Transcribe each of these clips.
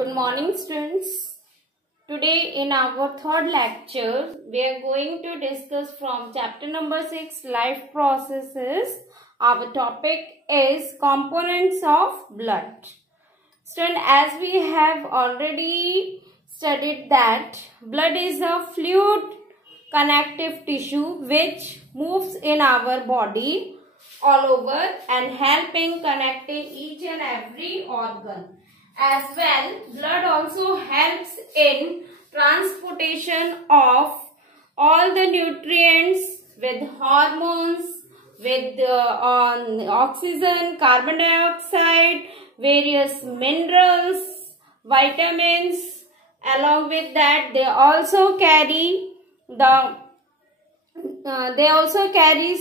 Good morning, students. Today in our third lecture, we are going to discuss from chapter number 6, Life Processes. Our topic is components of blood. Students, as we have already studied that blood is a fluid connective tissue which moves in our body all over and help in connecting each and every organ. As well, blood also helps in transportation of all the nutrients with hormones, with oxygen, carbon dioxide, various minerals, vitamins. Along with that, they also carry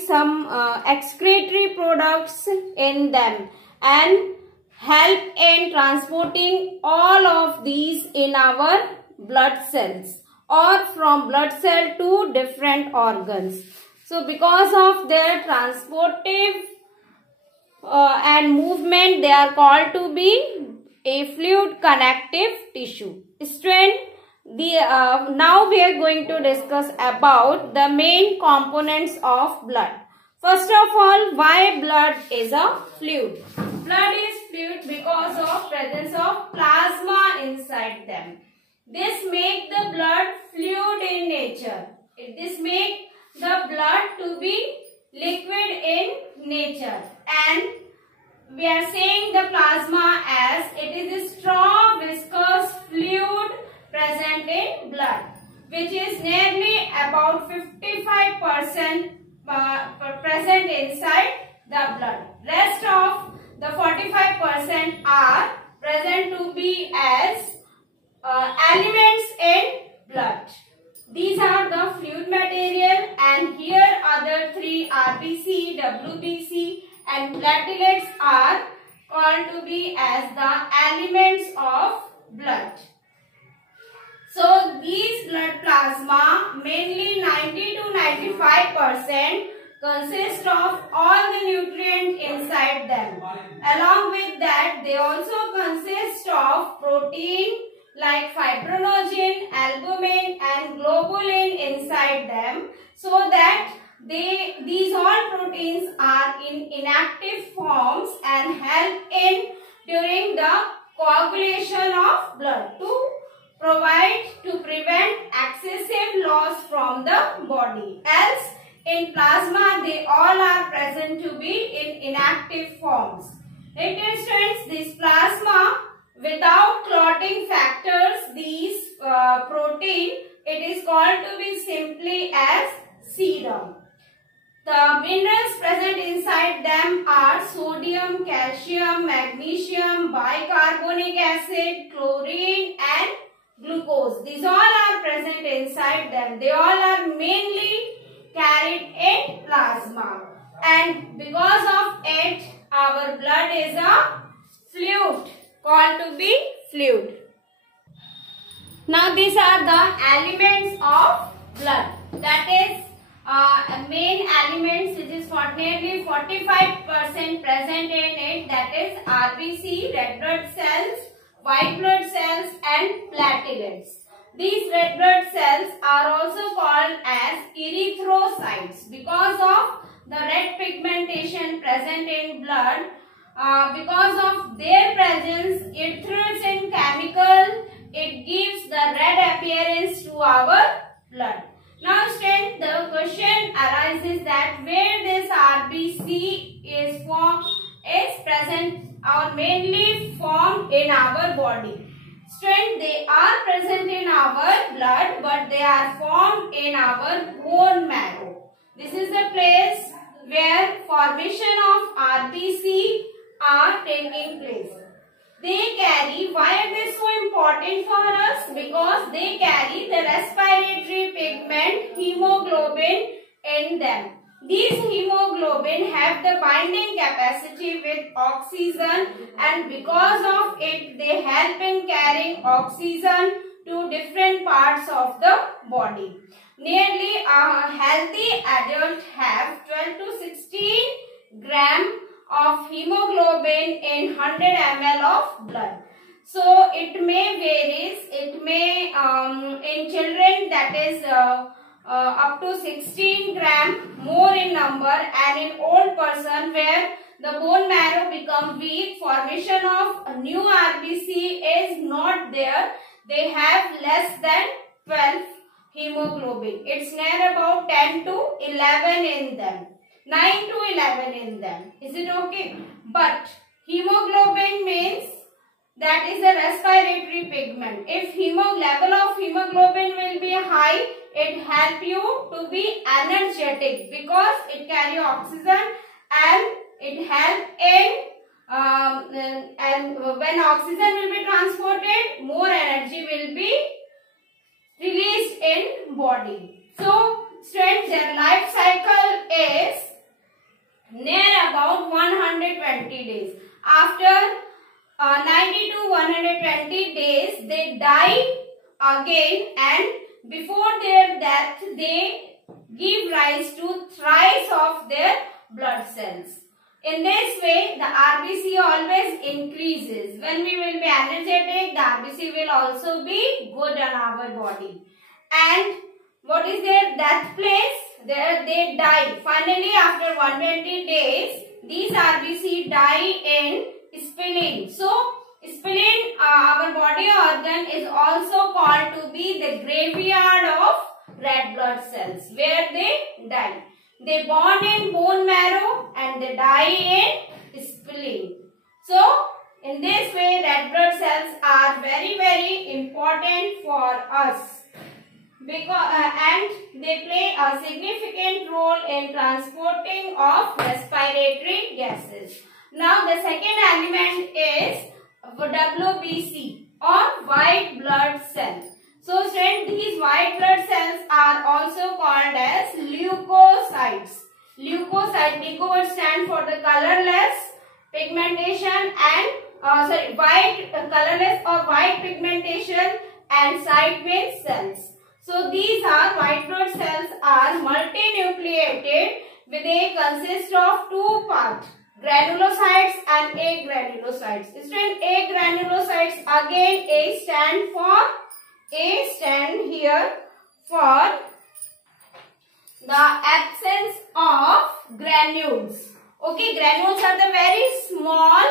some excretory products in them and help in transporting all of these in our blood cells or from blood cell to different organs. So because of their transportive and movement, they are called to be a fluid connective tissue. Now we are going to discuss about the main components of blood. First of all, why blood is a fluid? Blood is fluid because of presence of plasma inside them. This makes the blood fluid in nature. This makes the blood to be liquid in nature. And we are saying the plasma as it is a strong viscous fluid present in blood, which is nearly about 55% present inside the blood. Rest of the 45% are present to be as elements in blood. These are the fluid material, and here other three RBC, WBC and platelets are called to be as the elements of blood. So these blood plasma, mainly 90 to 95%, consist of all the nutrients inside them. Along with that, they also consist of protein like fibrinogen, albumin and globulin inside them, so that these all proteins are in inactive forms and help in during the coagulation of blood to prevent excessive loss from the body. Else, in plasma, they all are present to be in inactive forms. It is, friends, this plasma without clotting factors, these protein, it is called to be simply as serum. The minerals present inside them are sodium, calcium, magnesium, bicarbonic acid, chlorine and glucose. These all are present inside them. They all are mainly carried in plasma, and because of it, our blood is a fluid, called to be fluid. Now these are the elements of blood. That is main elements, which is for nearly 45% present in it. That is RBC, red blood cells, white blood cells and platelets. These red blood cells are also called as erythrocytes because of the red pigmentation present in blood. Because of their presence, it throws in chemical, it gives the red appearance to our blood. Now students, the question arises that where this RBC is present or mainly formed in our body. Students, they are present in our blood, but they are formed in our bone marrow. This is the place where formation of RBC are taking place. They carry, why are they so important for us? Because they carry the respiratory pigment hemoglobin in them. These hemoglobin have the binding capacity with oxygen, and because of it, they help in carrying oxygen to different parts of the body. Nearly a healthy adult have 12 to 16 gram of hemoglobin in 100 ml of blood. So it may varies. It may in children that is up to 16 gram more in number, and in old person where the bone marrow become weak, formation of new RBC is not there. They have less than 12 hemoglobin. It's near about 10 to 11 in them. 9 to 11 in them. Is it okay? But hemoglobin means that is a respiratory pigment. If level of hemoglobin will be high, it help you to be energetic because it carry oxygen and it help in and when oxygen will be transported, more energy will be released in body. So students, their life cycle is near about 120 days. After 90 to 120 days, they die again, and before their death, they give rise to thrice of their blood cells. In this way, the RBC always increases. When we will be energetic, the RBC will also be good in our body. And what is their death place? There they die. Finally, after 120 days, these RBC die in spleen. So, spleen, our body organ, is also called to be the graveyard of red blood cells, where they die. They born in bone marrow and they die in spleen. So, in this way, red blood cells are very, very important for us. Because and they play a significant role in transporting of respiratory gases. Now the second element is WBC or white blood cells. So students, these white blood cells are also called as leukocytes. Leukocyte, leuko stand for the colorless pigmentation and white colorless or white pigmentation, and cyte means cells. So these are white blood cells are multinucleated, they consist of two parts, granulocytes and agranulocytes. Students, agranulocytes, again A stand here for the absence of granules. Okay, granules are the very small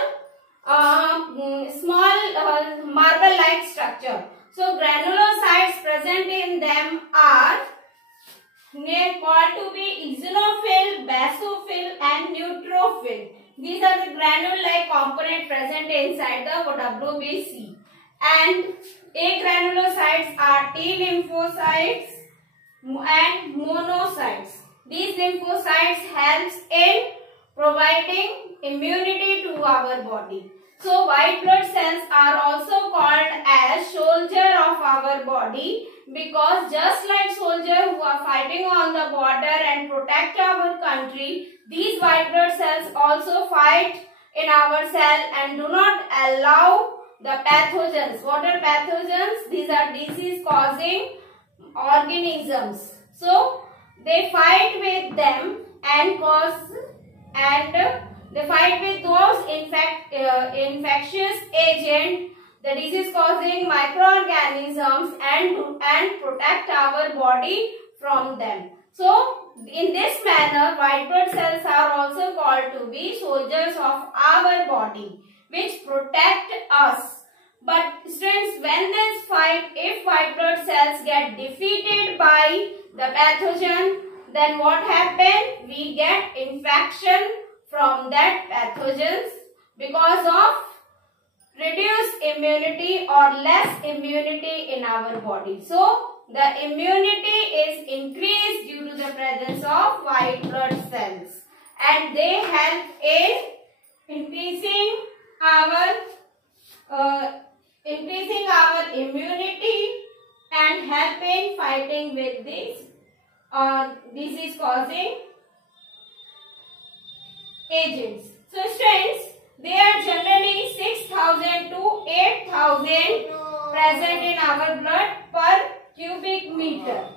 marble-like structure. So granulocytes present in them are called to be eosinophil, basophil and neutrophil. These are the granule-like component present inside the WBC. And agranulocytes are T lymphocytes and monocytes. These lymphocytes helps in providing immunity to our body. So white blood cells are also called as soldier of our body, because just like soldiers who are fighting on the border and protect our country, these white blood cells also fight in our cell and do not allow the pathogens. What are pathogens? These are disease causing organisms. So they fight with them and they fight with those infectious agent, the disease causing microorganisms, and protect our body from them. So in this manner, white blood cells are also called to be soldiers of our body, which protect us. But students, when this fight, if white blood cells get defeated by the pathogen, then what happens? We get infection from that pathogens because of reduced immunity or less immunity in our body. So the immunity is increased due to the presence of white blood cells, and they help in increasing our immunity and help in fighting with these disease causing agents. So students, they are generally 6,000 to 8,000 present in our blood per cubic millimeter,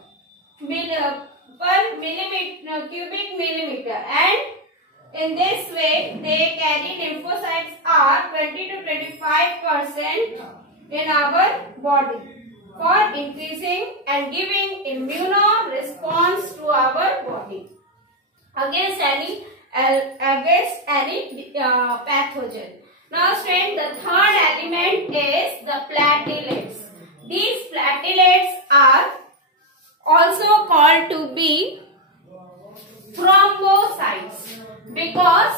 and In this way, they carry lymphocytes are 20 to 25% in our body for increasing and giving immune response to our body against any pathogen. Now student, the third element is the platelets. These platelets are also called to be thrombocytes because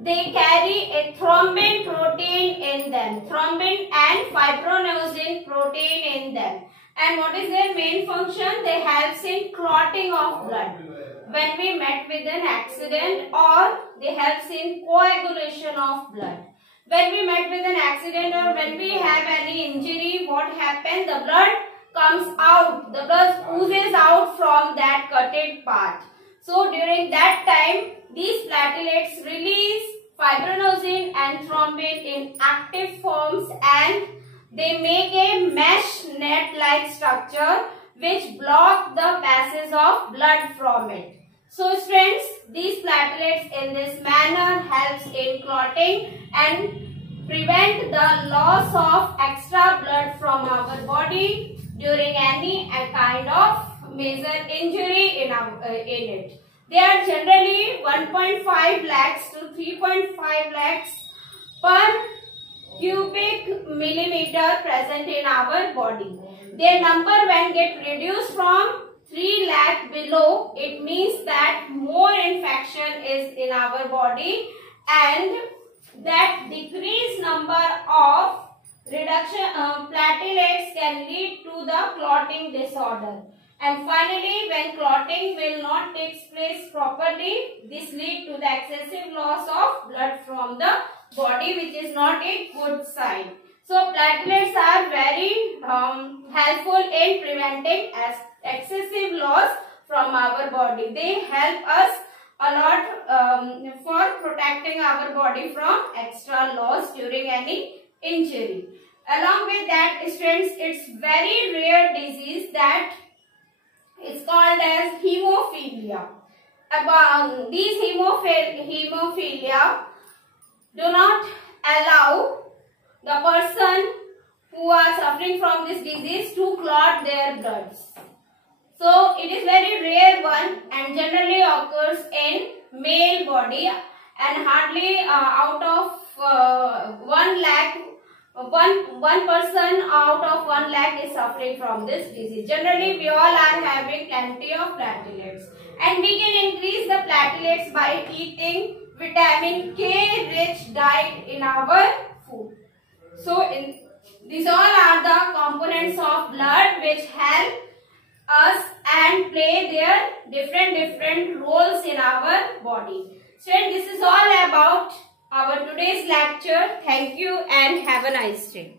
they carry a thrombin protein in them, thrombin and fibrinogen protein in them. And what is their main function? They help in clotting of blood when we met with an accident, or they help in coagulation of blood. When we met with an accident or when we have any injury, what happens? The blood comes out, the blood oozes out from that cutted part. So during that time, these platelets release fibrinogen and thrombin in active forms, and they make a mesh net-like structure which block the passage of blood from it. So friends, these platelets in this manner helps in clotting and prevent the loss of extra blood from our body during any kind of major injury in it. They are generally 1.5 lakhs to 3.5 lakhs per cubic millimeter present in our body. Their number when get reduced from 3 lakh below, it means that more infection is in our body, and that decreased number of reduction platelets can lead to the clotting disorder. And finally, when clotting will not take place properly, this lead to the excessive loss of blood from the body, which is not a good sign. So platelets are very helpful in preventing excessive loss from our body. They help us a lot for protecting our body from extra loss during any injury. Along with that, students, it's very rare disease that is called as hemophilia. These hemophilia do not allow the person who are suffering from this disease to clot their bloods. So it is very rare one and generally occurs in male body, and hardly out of 1 lakh, one person out of 1 lakh is suffering from this disease. Generally, we all are having plenty of platelets, and we can increase the platelets by eating vitamin K rich diet in our food. So these all are the components of blood which help us and play their different roles in our body. So this is all about our today's lecture. Thank you and have a nice day.